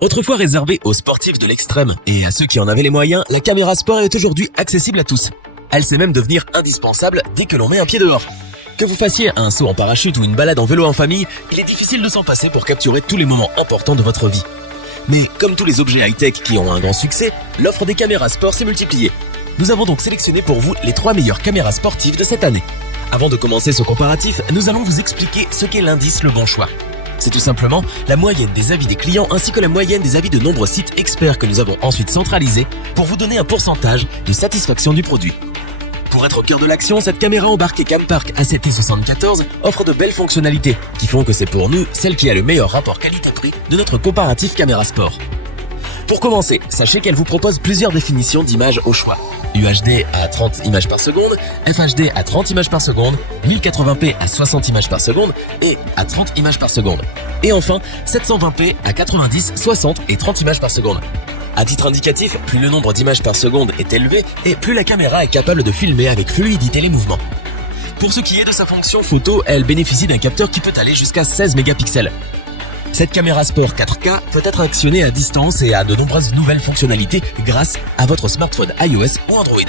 Autrefois réservée aux sportifs de l'extrême et à ceux qui en avaient les moyens, la caméra sport est aujourd'hui accessible à tous. Elle sait même devenir indispensable dès que l'on met un pied dehors. Que vous fassiez un saut en parachute ou une balade en vélo en famille, il est difficile de s'en passer pour capturer tous les moments importants de votre vie. Mais comme tous les objets high-tech qui ont un grand succès, l'offre des caméras sport s'est multipliée. Nous avons donc sélectionné pour vous les 3 meilleures caméras sportives de cette année. Avant de commencer ce comparatif, nous allons vous expliquer ce qu'est l'indice Le Bon Choix. C'est tout simplement la moyenne des avis des clients ainsi que la moyenne des avis de nombreux sites experts que nous avons ensuite centralisés pour vous donner un pourcentage de satisfaction du produit. Pour être au cœur de l'action, cette caméra embarquée Campark ACT74 offre de belles fonctionnalités qui font que c'est pour nous celle qui a le meilleur rapport qualité-prix de notre comparatif caméra sport. Pour commencer, sachez qu'elle vous propose plusieurs définitions d'images au choix. UHD à 30 images par seconde, FHD à 30 images par seconde, 1080p à 60 images par seconde et à 30 images par seconde. Et enfin, 720p à 90, 60 et 30 images par seconde. À titre indicatif, plus le nombre d'images par seconde est élevé et plus la caméra est capable de filmer avec fluidité les mouvements. Pour ce qui est de sa fonction photo, elle bénéficie d'un capteur qui peut aller jusqu'à 16 mégapixels. Cette caméra sport 4K peut être actionnée à distance et a de nombreuses nouvelles fonctionnalités grâce à votre smartphone iOS ou Android.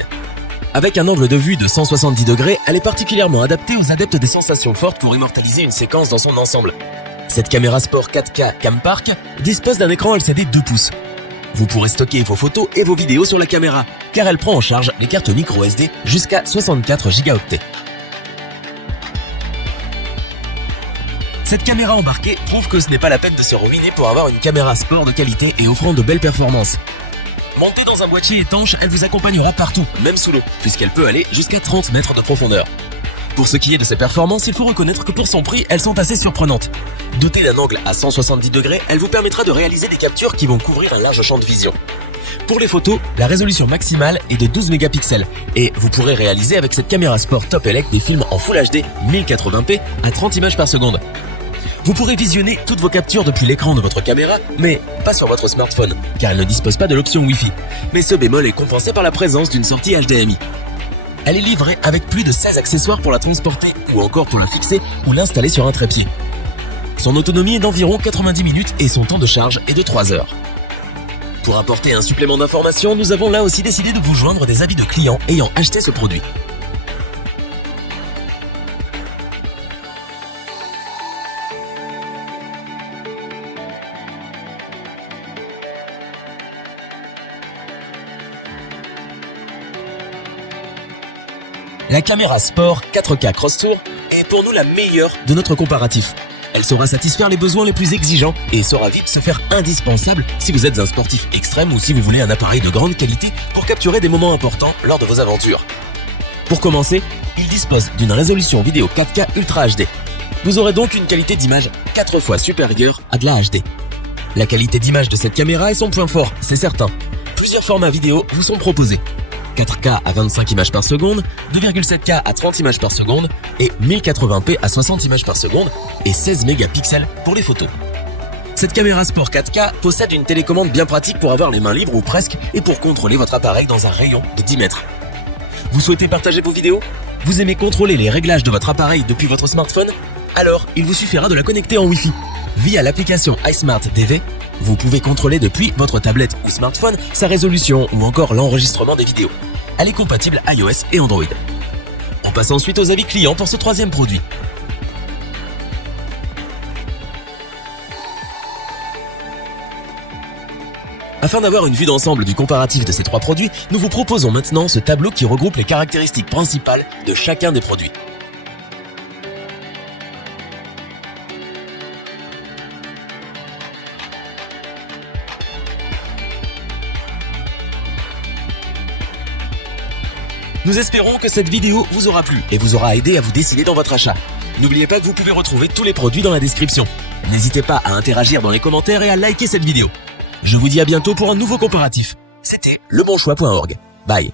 Avec un angle de vue de 170 degrés, elle est particulièrement adaptée aux adeptes des sensations fortes pour immortaliser une séquence dans son ensemble. Cette caméra sport 4K Campark dispose d'un écran LCD 2 pouces. Vous pourrez stocker vos photos et vos vidéos sur la caméra, car elle prend en charge les cartes microSD jusqu'à 64 Go. Cette caméra embarquée prouve que ce n'est pas la peine de se ruiner pour avoir une caméra sport de qualité et offrant de belles performances. Montée dans un boîtier étanche, elle vous accompagnera partout, même sous l'eau, puisqu'elle peut aller jusqu'à 30 mètres de profondeur. Pour ce qui est de ses performances, il faut reconnaître que pour son prix, elles sont assez surprenantes. Dotée d'un angle à 170 degrés, elle vous permettra de réaliser des captures qui vont couvrir un large champ de vision. Pour les photos, la résolution maximale est de 12 mégapixels et vous pourrez réaliser avec cette caméra sport Top Elec des films en Full HD 1080p à 30 images par seconde. Vous pourrez visionner toutes vos captures depuis l'écran de votre caméra, mais pas sur votre smartphone, car elle ne dispose pas de l'option Wi-Fi. Mais ce bémol est compensé par la présence d'une sortie HDMI. Elle est livrée avec plus de 16 accessoires pour la transporter ou encore pour la fixer ou l'installer sur un trépied. Son autonomie est d'environ 90 minutes et son temps de charge est de 3 heures. Pour apporter un supplément d'information, nous avons là aussi décidé de vous joindre des avis de clients ayant acheté ce produit. La caméra sport 4K Cross Tour est pour nous la meilleure de notre comparatif. Elle saura satisfaire les besoins les plus exigeants et saura vite se faire indispensable si vous êtes un sportif extrême ou si vous voulez un appareil de grande qualité pour capturer des moments importants lors de vos aventures. Pour commencer, il dispose d'une résolution vidéo 4K Ultra HD. Vous aurez donc une qualité d'image 4 fois supérieure à de la HD. La qualité d'image de cette caméra est son point fort, c'est certain. Plusieurs formats vidéo vous sont proposés. 4K à 25 images par seconde, 2,7K à 30 images par seconde et 1080p à 60 images par seconde et 16 mégapixels pour les photos. Cette caméra sport 4K possède une télécommande bien pratique pour avoir les mains libres ou presque et pour contrôler votre appareil dans un rayon de 10 mètres. Vous souhaitez partager vos vidéos? Vous aimez contrôler les réglages de votre appareil depuis votre smartphone? Alors, il vous suffira de la connecter en Wi-Fi. Via l'application iSmart TV, vous pouvez contrôler depuis votre tablette ou smartphone sa résolution ou encore l'enregistrement des vidéos. Elle est compatible iOS et Android. On passe ensuite aux avis clients pour ce 3e produit. Afin d'avoir une vue d'ensemble du comparatif de ces 3 produits, nous vous proposons maintenant ce tableau qui regroupe les caractéristiques principales de chacun des produits. Nous espérons que cette vidéo vous aura plu et vous aura aidé à vous décider dans votre achat. N'oubliez pas que vous pouvez retrouver tous les produits dans la description. N'hésitez pas à interagir dans les commentaires et à liker cette vidéo. Je vous dis à bientôt pour un nouveau comparatif. C'était lebonchoix.org. Bye.